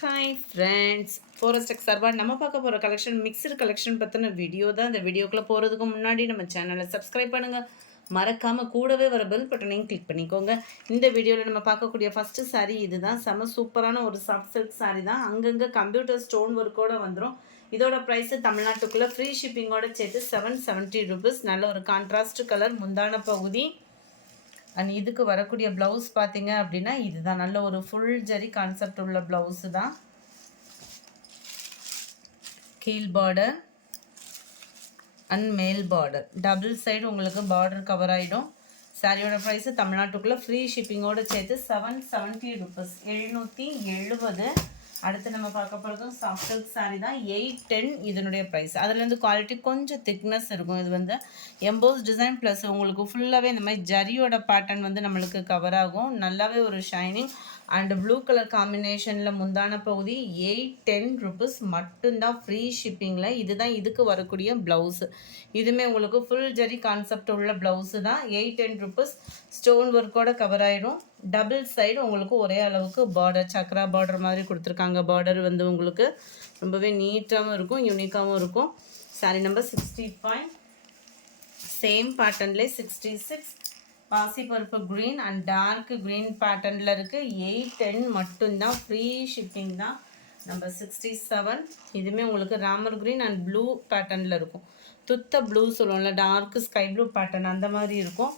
Hi friends, forest tech சார்பாக நம்ம பார்க்க போகிற கலெக்ஷன் மிக்சடு கலெக்ஷன் பற்றின வீடியோ தான். இந்த வீடியோக்குள்ளே போகிறதுக்கு முன்னாடி நம்ம சேனலை சப்ஸ்கிரைப் பண்ணுங்கள். மறக்காமல் கூடவே வர பெல் பட்டனையும் கிளிக் பண்ணிக்கோங்க. இந்த வீடியோவில் நம்ம பார்க்கக்கூடிய ஃபஸ்ட்டு சாரீ இது தான். செம சூப்பரான ஒரு சாஃப்ட் சில்க் சாரீ தான். அங்கங்கே கம்ப்யூட்டர் ஸ்டோன் ஒர்க்கோடு வந்துடும். இதோட ப்ரைஸு தமிழ்நாட்டுக்குள்ளே ஃப்ரீ ஷிப்பிங்கோட சேர்த்து 770 rupees. நல்ல ஒரு கான்ட்ராஸ்ட் கலர் முந்தான பகுதி. அண்ட் இதுக்கு வரக்கூடிய ப்ளவுஸ் பார்த்தீங்க அப்படின்னா இதுதான். நல்ல ஒரு ஃபுல் ஜரி கான்செப்ட் உள்ள ப்ளவுஸு தான். கீழ் பார்டர் அண்ட் மேல் பார்டர் டபுள் சைடு உங்களுக்கு பார்டர் கவர் ஆகிடும். சாரியோட ப்ரைஸு தமிழ்நாட்டுக்குள்ளே ஃப்ரீ ஷிப்பிங்கோடு சேர்த்து 770 rupees, 770. அடுத்து நம்ம பார்க்க போகிறதும் சாஃப்ட் சில்க் சாரீ தான். 810 இதனுடைய ப்ரைஸ். அதுலேருந்து குவாலிட்டி கொஞ்சம் திக்னஸ் இருக்கும். இது வந்து எம்போஸ் டிசைன் ப்ளஸ் உங்களுக்கு ஃபுல்லாகவே இந்த மாதிரி ஜரியோட பேட்டர்ன் வந்து நம்மளுக்கு கவர் ஆகும். நல்லாவே ஒரு ஷைனிங் அண்ட் ப்ளூ கலர் காம்பினேஷனில் முந்தான பகுதி. 810 rupees மட்டும்தான் ஃப்ரீ ஷிப்பிங்கில். இதுதான் இதுக்கு வரக்கூடிய ப்ளவுஸு. இதுவுமே உங்களுக்கு ஃபுல் ஜரி கான்செப்ட் உள்ள ப்ளவுஸு தான். 810 rupees. ஸ்டோன் ஒர்க்கோட கவர் ஆகிடும். டபுள் சைடு உங்களுக்கு ஒரே அளவுக்கு பார்டர், சக்ரா பார்டர் மாதிரி கொடுத்துருக்காங்க. பார்டர் வந்து உங்களுக்கு ரொம்பவே நீட்டாகவும் இருக்கும், யூனிக்காகவும் இருக்கும். சாரீ நம்பர் 65. சேம் பேட்டர்ன்லேயே 66 பாசிப்பருப்பு க்ரீன் அண்ட் டார்க் க்ரீன் பேட்டர்னில் இருக்குது. 810 மட்டும்தான் ஃப்ரீ ஷிப்பிங் தான். நம்பர் 67. இதுவுமே உங்களுக்கு ராமர் க்ரீன் அண்ட் ப்ளூ பேட்டர்னில் இருக்கும். துத்த ப்ளூ சொல்லுவோம்ல, டார்க் ஸ்கை ப்ளூ பேட்டர்ன் அந்த மாதிரி இருக்கும்.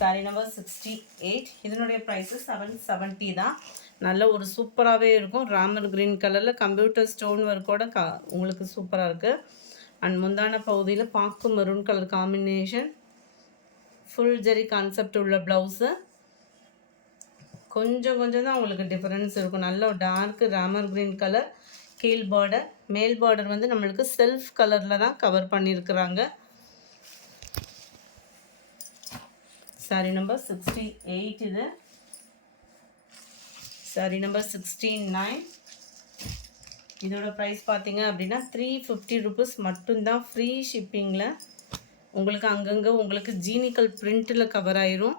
சாரீ நம்பர் 68. இதனுடைய ப்ரைஸு 770 தான். நல்ல ஒரு சூப்பராகவே இருக்கும். ராமர் க்ரீன் கலரில் கம்ப்யூட்டர் ஸ்டோன் ஒர்க்கோட உங்களுக்கு சூப்பராக இருக்குது. அண்ட் முந்தான பகுதியில் பாக்கு maroon colour combination, full zari concept உள்ள ப்ளவுஸு. கொஞ்சம் தான் உங்களுக்கு டிஃப்ரென்ஸ் இருக்கும். நல்ல ஒரு டார்க் ராமர் க்ரீன் கலர். கீழ் பார்டர், மேல் பார்டர் வந்து நம்மளுக்கு செல்ஃப் கலரில் தான் கவர் பண்ணியிருக்கிறாங்க. சாரீ நம்பர் 68 இது. சாரீ நம்பர் 69. இதோட ப்ரைஸ் பார்த்தீங்க அப்படின்னா 350 rupees மட்டும்தான் ஃப்ரீ ஷிப்பிங்கில். உங்களுக்கு அங்கங்கே உங்களுக்கு ஜீனிக்கல் பிரிண்ட்டில் கவர் ஆயிரும்.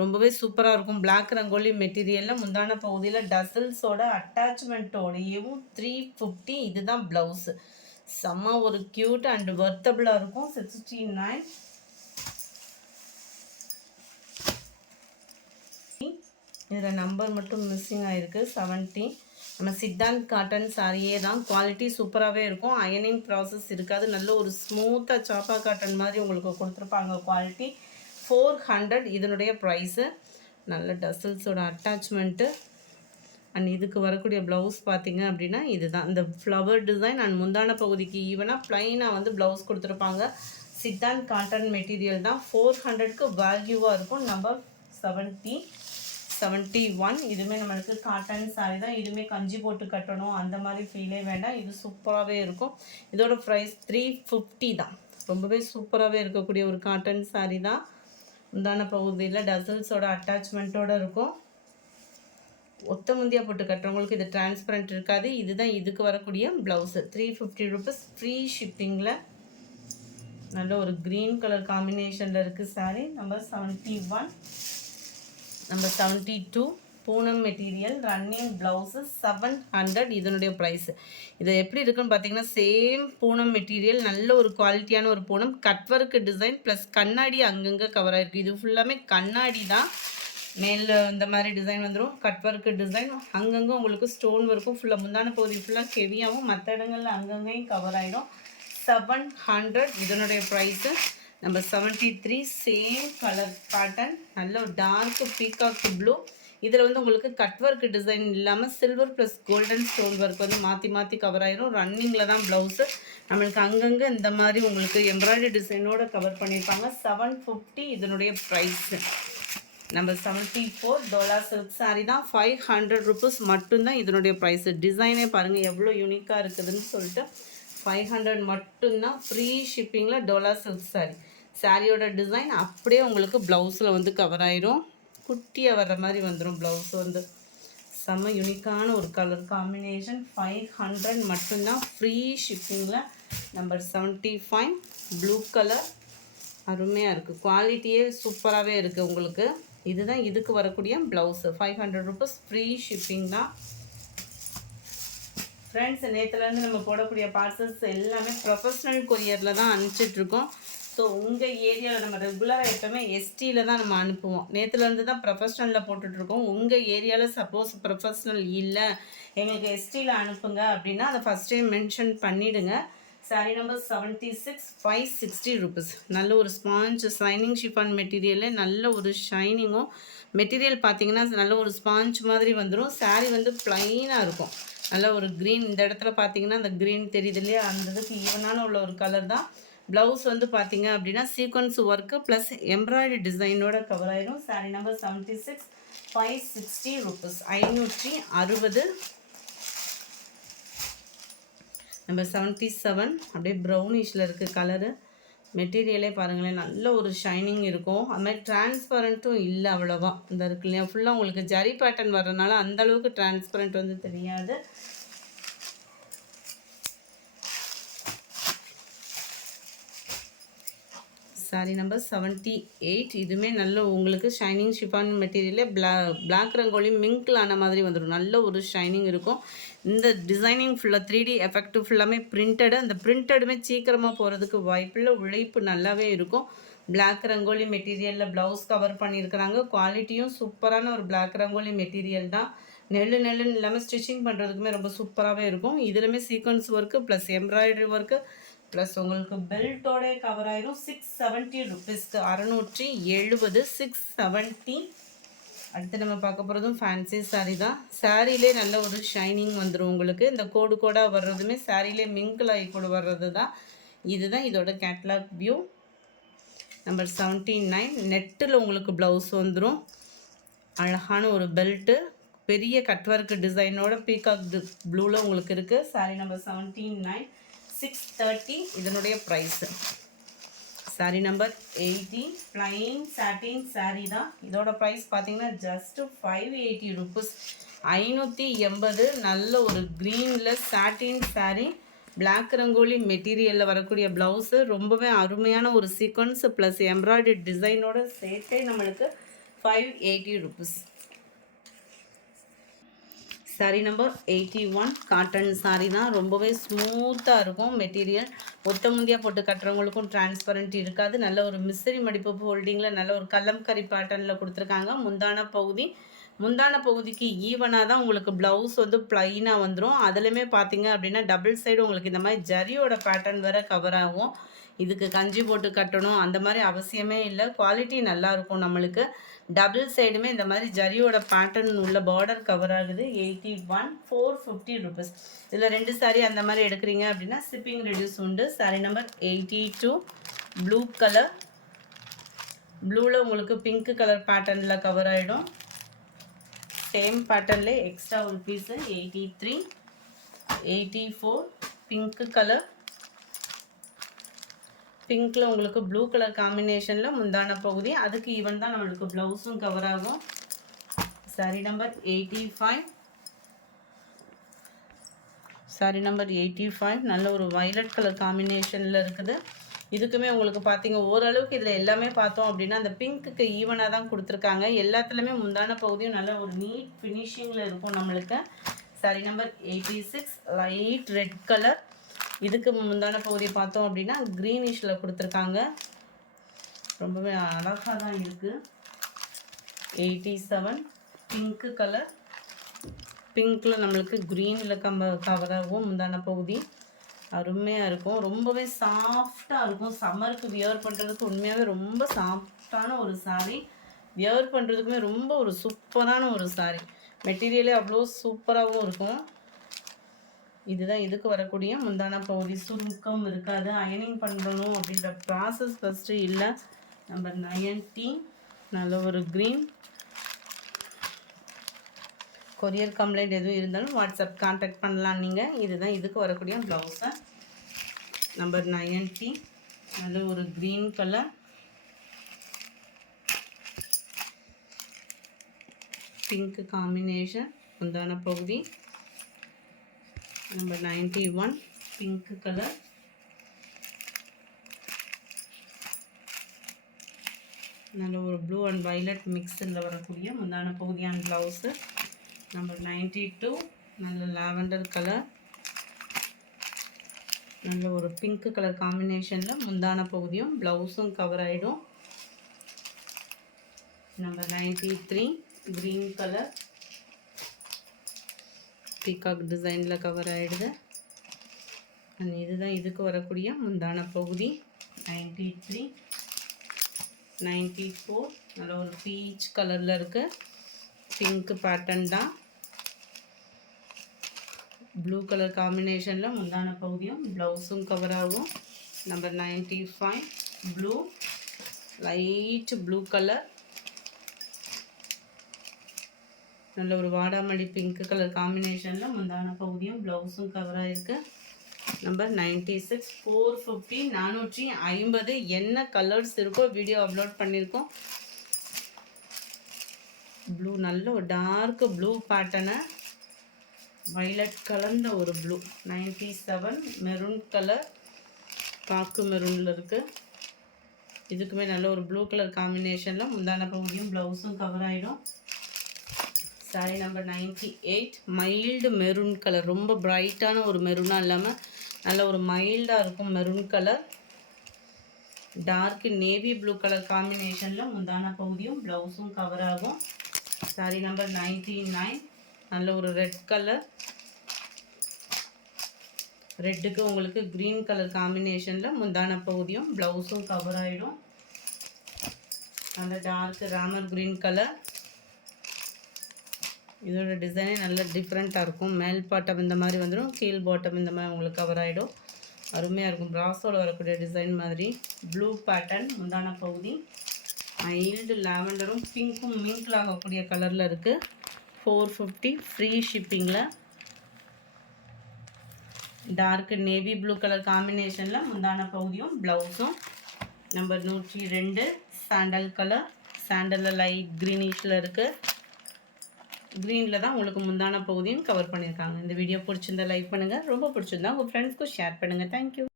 ரொம்பவே சூப்பராக இருக்கும். பிளாக் ரங்கோலி மெட்டீரியலில் முந்தான பகுதியில் டசல்ஸோட அட்டாச்மெண்ட்டோடையும் 350. இதுதான் ப்ளவுஸு. செம்ம ஒரு க்யூட் அண்ட் வர்த்தபிளாக இருக்கும். 69. இதில் நம்பர் மட்டும் மிஸ்ஸிங் ஆகிருக்கு. 70. நம்ம சித்தாந்த் காட்டன் சாரியே தான். குவாலிட்டி சூப்பராகவே இருக்கும். அயனிங் ப்ராசஸ் இருக்காது. நல்ல ஒரு ஸ்மூத்தாக சாப்பா காட்டன் மாதிரி உங்களுக்கு கொடுத்துருப்பாங்க. குவாலிட்டி 400 இதனுடைய ப்ரைஸு. நல்ல டசல்ஸோட அட்டாச்மெண்ட்டு அண்ட் இதுக்கு வரக்கூடிய ப்ளவுஸ் பார்த்தீங்க அப்படின்னா இதுதான். இந்த ஃப்ளவர் டிசைன் அண்ட் முந்தான பகுதிக்கு ஈவனாக ப்ளைனாக வந்து ப்ளவுஸ் கொடுத்துருப்பாங்க. சித்தாந்த் காட்டன் மெட்டீரியல் தான். 400க்கு வேல்யூவாக இருக்கும். நம்பர் 71. இதுவுமே நம்மளுக்கு காட்டன் சாரீ தான். இதுவுமே கஞ்சி போட்டு கட்டணும் அந்த மாதிரி ஃபீலே வேண்டாம். இது சூப்பராகவே இருக்கும். இதோட ப்ரைஸ் 350 தான். ரொம்பவே சூப்பராகவே இருக்கக்கூடிய ஒரு காட்டன் சாரீ தான். முந்தான பகுதியில் டசல்ஸோட அட்டாச்மெண்ட்டோடு இருக்கும். ஒத்த முந்தியாக போட்டு கட்டுறவங்களுக்கு இது டிரான்ஸ்பரண்ட் இருக்காது. இதுதான் இதுக்கு வரக்கூடிய ப்ளவுஸு. 350 rupees free ஷிப்பிங்கில். நல்ல ஒரு க்ரீன் கலர் காம்பினேஷனில் இருக்குது sari. Number 71. Number 72 Poonam material running blouse 700 இதனுடைய ப்ரைஸு. இது எப்படி இருக்குன்னு பார்த்தீங்கன்னா சேம் பூனம் மெட்டீரியல், நல்ல ஒரு குவாலிட்டியான ஒரு பூனம். கட்வர்க்கு டிசைன் ப்ளஸ் கண்ணாடி அங்கங்கே கவர் ஆகிருக்கு. இது ஃபுல்லாமே கண்ணாடி தான். மேலே இந்த மாதிரி டிசைன் வந்துடும். கட்வர்க்கு டிசைன் அங்கங்கே உங்களுக்கு ஸ்டோன் ஒர்க்கும் ஃபுல்லாக முந்தான பகுதி ஃபுல்லாக ஹெவியாகவும் மற்ற இடங்களில் அங்கங்கேயும் கவர் ஆகிடும். 700 இதனுடைய price. Number 73 same colour pattern. நல்ல ஒரு டார்க் பீகாக் ப்ளூ. இதில் வந்து உங்களுக்கு கட் ஒர்க் டிசைன் இல்லாமல் silver plus golden stone work வந்து மாற்றி கவர் ஆயிரும். ரன்னிங்கில் தான் ப்ளவுஸு. நம்மளுக்கு அங்கங்கே இந்த மாதிரி உங்களுக்கு எம்ப்ராய்டரி டிசைனோடு கவர் பண்ணியிருப்பாங்க. 750 இதனுடைய price. Number 74 Dola silk sari தான். 500 rupees மட்டும்தான் இதனுடைய ப்ரைஸு. டிசைனே பாருங்கள் எவ்வளோ யூனிக்காக இருக்குதுன்னு சொல்லிட்டு 500 மட்டும்தான் ஃப்ரீ ஷிப்பிங்கில் டோலா சில்க் சாரீ. சாரியோட டிசைன் அப்படியே உங்களுக்கு ப்ளவுஸில் வந்து கவர் ஆயிரும். குட்டியாக வர்ற மாதிரி வந்துடும் ப்ளவுஸ். வந்து செம்ம யூனிக்கான ஒரு கலர் காம்பினேஷன். 500 மட்டும்தான் ஃப்ரீ ஷிப்பிங்கில். நம்பர் 75 ப்ளூ கலர் அருமையாக இருக்குது. குவாலிட்டியே சூப்பராகவே இருக்குது உங்களுக்கு. இதுதான் இதுக்கு வரக்கூடிய ப்ளவுஸு. 500 rupees ஃப்ரீ ஷிப்பிங் தான். ஃப்ரெண்ட்ஸ், நேற்றுலேருந்து நம்ம போடக்கூடிய பார்சல்ஸ் எல்லாமே ப்ரொஃபஷ்னல் கொரியரில் தான் அனுப்பிச்சிட்ருக்கோம். ஸோ உங்கள் ஏரியாவில் நம்ம ரெகுலராக எப்போவுமே எஸ்டியில் தான் நம்ம அனுப்புவோம். நேற்றுலேருந்து தான் ப்ரொஃபஷ்னலில் போட்டுட்ருக்கோம். உங்கள் ஏரியாவில் சப்போஸ் ப்ரொஃபஷ்னல் இல்லை, எங்களுக்கு எஸ்டியில் அனுப்புங்க அப்படின்னா அதை ஃபஸ்ட் டைம் மென்ஷன் பண்ணிவிடுங்க. Sari number 76, 560 rupees. நல்ல ஒரு ஸ்பாஞ்ச் ஷைனிங் ஷிஃபான் மெட்டீரியலில் நல்ல ஒரு ஷைனிங்கும் மெட்டீரியல் பார்த்தீங்கன்னா நல்ல ஒரு ஸ்பாஞ்ச் மாதிரி வந்துடும். சாரீ வந்து ப்ளைனாக இருக்கும். நல்ல ஒரு க்ரீன், இந்த இடத்துல பார்த்தீங்கன்னா அந்த க்ரீன் தெரியுது இல்லையா, அந்த இதுக்கு ஈவனான உள்ள ஒரு கலர் தான். ப்ளவுஸ் வந்து பார்த்தீங்க அப்படின்னா சீக்வன்ஸ் ஒர்க்கு ப்ளஸ் எம்ப்ராய்டரி டிசைனோட கவர் ஆயிடும். Sari number 76, 560 rupees. 560. நம்பர் 77 அப்படியே ப்ரௌனிஷில் இருக்குது கலரு. மெட்டீரியலே பாருங்களேன், நல்ல ஒரு ஷைனிங் இருக்கும். அது மாதிரி டிரான்ஸ்பரண்ட்டும் இல்லை அவ்வளோவா. இந்த இருக்கு இல்லையா, ஃபுல்லாக உங்களுக்கு ஜரி பேட்டர்ன் வர்றதுனால அந்தளவுக்கு டிரான்ஸ்பரண்ட் வந்து தெரியாது. சாரீ நம்பர் 78. இதுவுமே நல்ல உங்களுக்கு ஷைனிங் ஷிஃபான் மெட்டீரியலே பிளாக் ரங்கோலி மிங்கில் ஆன மாதிரி வந்துடும். நல்ல ஒரு ஷைனிங் இருக்கும். இந்த டிசைனிங் ஃபுல்லாக 3D எஃபெக்ட் ஃபுல்லாமே பிரிண்டடு. அந்த பிரிண்டடுமே சீக்கிரமாக போகிறதுக்கு வாய்ப்பில்லை, உழைப்பு நல்லாவே இருக்கும். பிளாக் ரங்கோலி மெட்டீரியலில் ப்ளவுஸ் கவர் பண்ணியிருக்கிறாங்க. குவாலிட்டியும் சூப்பரான ஒரு பிளாக் ரங்கோலி மெட்டீரியல் தான். நெல்லுன்னு இல்லாமல் ஸ்டிச்சிங் பண்ணுறதுக்குமே ரொம்ப சூப்பராகவே இருக்கும். இதுலையுமே sequence work plus embroidery work plus உங்களுக்கு பெல்ட்டோட கவர் ஆயிரும். 670 rupeesக்கு 670, 670. அடுத்து நம்ம பார்க்க போகிறதும் ஃபேன்சி சாரீ தான். சாரீலே நல்ல ஒரு ஷைனிங் வந்துடும் உங்களுக்கு. இந்த கோடாக வர்றதுமே சாரீலே மிங்கிள் ஆகி கூட வர்றது தான். இதுதான் இதோட கேட்லாக் வியூ. நம்பர் 79. நெட்டில் உங்களுக்கு ப்ளவுஸ் வந்துடும். அழகான ஒரு பெல்ட்டு, பெரிய கட்வொர்க் டிசைனோட பீகாக் ப்ளூவில் உங்களுக்கு இருக்குது. சாரீ நம்பர் 79, 630. இதனுடைய ப்ரைஸு. சாரீ நம்பர் 80. பிளைன் சாட்டின் சாரீ தான். இதோட ப்ரைஸ் பார்த்தீங்கன்னா ஜஸ்ட்டு 580 rupees. 580. நல்ல ஒரு க்ரீனில் சாட்டின் சாரீ, பிளாக் ரங்கோலி மெட்டீரியலில் வரக்கூடிய ப்ளவுஸு ரொம்பவே அருமையான ஒரு சீக்வன்ஸ் ப்ளஸ் எம்ப்ராய்டரி டிசைனோட சேர்த்தே நம்மளுக்கு 580 rupees. Sari number 81. Cotton sari தான். ரொம்பவே ஸ்மூத்தாக இருக்கும் மெட்டீரியல். ஒத்த முந்தியாக போட்டு கட்டுறவங்களுக்கும் டிரான்ஸ்பரண்ட் இருக்காது. நல்ல ஒரு மிஸ்ரி மடிப்பு ஹோல்டிங்கில் நல்ல ஒரு கலம்கரி பேட்டர்னில் கொடுத்துருக்காங்க. முந்தான பகுதிக்கு ஈவனாக தான் உங்களுக்கு ப்ளவுஸ் வந்து ப்ளைனாக வந்துடும். அதுலேயுமே பார்த்தீங்க அப்படின்னா டபுள் சைடு உங்களுக்கு இந்த மாதிரி ஜரியோட பேட்டர்ன் வேறு கவர் ஆகும். இதுக்கு கஞ்சி போட்டு கட்டணும் அந்த மாதிரி அவசியமே இல்லை. குவாலிட்டி நல்லாயிருக்கும் நம்மளுக்கு. டபுள் சைடுமே இந்த மாதிரி ஜரியோட பேட்டர்ன் உள்ள பார்டர் கவர் ஆகுது. 81, 450 rupees. இதில் 2 சாரீ அந்த மாதிரி எடுக்கிறீங்க அப்படின்னா ஷிப்பிங் ரெடியூஸ் உண்டு. சாரீ நம்பர் 82. ப்ளூ கலர், ப்ளூவில் உங்களுக்கு பிங்க் கலர் பேட்டர்னில் கவர் ஆகிடும். சேம் பேட்டர்னில் எக்ஸ்ட்ரா ஒரு பீஸு. 83, 84. பிங்க் கலர், பிங்க்கில் உங்களுக்கு ப்ளூ கலர் காம்பினேஷனில் முந்தான பகுதி, அதுக்கு ஈவன் தான் நம்மளுக்கு ப்ளவுஸும் கவர் ஆகும். சாரீ நம்பர் 85. சாரீ நம்பர் 85 நல்ல ஒரு வயலட் கலர் காம்பினேஷனில் இருக்குது. இதுக்குமே உங்களுக்கு பார்த்தீங்க ஓரளவுக்கு இதில் எல்லாமே பார்த்தோம் அப்படின்னா அந்த பிங்க்குக்கு ஈவனாக தான் கொடுத்துருக்காங்க. எல்லாத்துலேயுமே முந்தான பகுதியும் நல்ல ஒரு நீட் ஃபினிஷிங்கில் இருக்கும் நம்மளுக்கு. Sari number 86. Light red colour. இதுக்கு முந்தான பகுதியை பார்த்தோம் அப்படின்னா க்ரீனிஷில் கொடுத்துருக்காங்க. ரொம்பவே அழகாக தான் இருக்குது. 87. பிங்க்கு கலர், பிங்க்கில் நம்மளுக்கு க்ரீனில் கவர் ஆகும். முந்தான பகுதி அருமையாக இருக்கும். ரொம்பவே சாஃப்டாக இருக்கும். சம்மருக்கு வியர் பண்ணுறதுக்கு உண்மையாகவே ரொம்ப சாஃப்டான ஒரு சாரீ. வியர் பண்ணுறதுக்குமே ரொம்ப ஒரு சூப்பரான ஒரு சாரீ. மெட்டீரியலே அவ்வளோ சூப்பராகவும் இருக்கும். இதுதான் இதுக்கு வரக்கூடிய முந்தான பகுதி. சுருக்கம் இருக்காது. அயனிங் பண்ணணும் அப்படின்ற ப்ராசஸ் ஃபஸ்ட்டு இல்லை. நம்பர் 90. நல்ல ஒரு க்ரீன். கொரியர் கம்ப்ளைண்ட் எதுவும் இருந்தாலும் வாட்ஸ்அப் கான்டாக்ட் பண்ணலாம் நீங்கள். இதுதான் இதுக்கு வரக்கூடிய ப்ளவுஸை. நம்பர் 90. நல்ல ஒரு க்ரீன் கலர், பிங்க் காம்பினேஷன் முந்தான பகுதி. நம்பர் 91. பிங்க் கலர், நல்ல ஒரு ப்ளூ அண்ட் வயலட் மிக்ஸில் வரக்கூடிய முந்தான பகுதியான ப்ளவுஸு. நம்பர் 92. நல்ல லாவெண்டர் கலர், நல்ல ஒரு பிங்க் கலர் காம்பினேஷனில் முந்தான பகுதியும் ப்ளவுஸும் கவர் ஆகிடும். நம்பர் 93 க்ரீன் கலர் பீகாக் டிசைனில் கவர் ஆகிடுது. அண்ட் இதுதான் இதுக்கு வரக்கூடிய முந்தான பகுதி. 93 94 நல்ல ஒரு பீச் கலரில் இருக்குது. பிங்க் பேட்டர்ன் தான். ப்ளூ கலர் காம்பினேஷனில் முந்தான பகுதியும் ப்ளவுஸும் கவர் ஆகும். Number 95 blue light blue colour நல்ல ஒரு வாடாமல்லி பிங்க் கலர் காம்பினேஷனில் முந்தான பகுதியும் ப்ளவுஸும் கவர் ஆகிருக்கு. நம்பர் 96 450 450 என்ன கலர்ஸ் இருக்கோ வீடியோ அப்லோட் பண்ணியிருக்கோம். ப்ளூ நல்ல ஒரு டார்க் ப்ளூ பேட்டர்னு வைலட் கலந்த ஒரு ப்ளூ. 97 மெரூன் கலர் பாக்கு மெரூனில் இருக்குது. இதுக்குமே நல்ல ஒரு ப்ளூ கலர் காம்பினேஷனில் முந்தான பகுதியும் ப்ளவுஸும் கவர் ஆகிடும். Sari number 98 mild maroon colour. ரொம்ப பிரைட்டான ஒரு மெரூனாக இல்லாமல் நல்ல ஒரு மைல்டாக இருக்கும் maroon colour. Dark navy blue colour காம்பினேஷனில் முந்தான பகுதியும் ப்ளவுஸும் கவர் ஆகும். சாரி நம்பர் 99 நல்ல ஒரு ரெட் கலர். ரெட்டுக்கு உங்களுக்கு க்ரீன் கலர் காம்பினேஷனில் முந்தான பகுதியும் ப்ளவுஸும் கவர் ஆகிடும். நல்ல டார்க் ராமர் க்ரீன் கலர். இதோட டிசைனே நல்ல டிஃப்ரெண்ட்டாக இருக்கும். மேல் பாட்டம் இந்த மாதிரி வந்துடும், கீழ் பாட்டம் இந்த மாதிரி உங்களுக்கு கவர் ஆகிடும். அருமையாக இருக்கும். ப்ராஸோடு வரக்கூடிய டிசைன் மாதிரி. ப்ளூ பேட்டர்ன் முந்தான பகுதி. மைல்டு லாவெண்டரும் பிங்க்கும் மிங்கிள் ஆகக்கூடிய கலரில் இருக்குது. 450 ஃப்ரீ ஷிப்பிங்கில். டார்க் நேவி ப்ளூ கலர் காம்பினேஷனில் முந்தான பகுதியும் ப்ளவுஸும். Number 102 sandal colour. சாண்டலில் லைட் க்ரீனிஷில் இருக்குது. க்ரீனில் தான் உங்களுக்கு முந்தான பகுதியும் கவர் பண்ணியிருக்காங்க. இந்த வீடியோ பிடிச்சிருந்தா லைக் பண்ணுங்கள். ரொம்ப பிடிச்சிருந்தா உங்கள் ஃப்ரெண்ட்ஸ்க்கும் ஷேர் பண்ணுங்கள். தேங்க்யூ.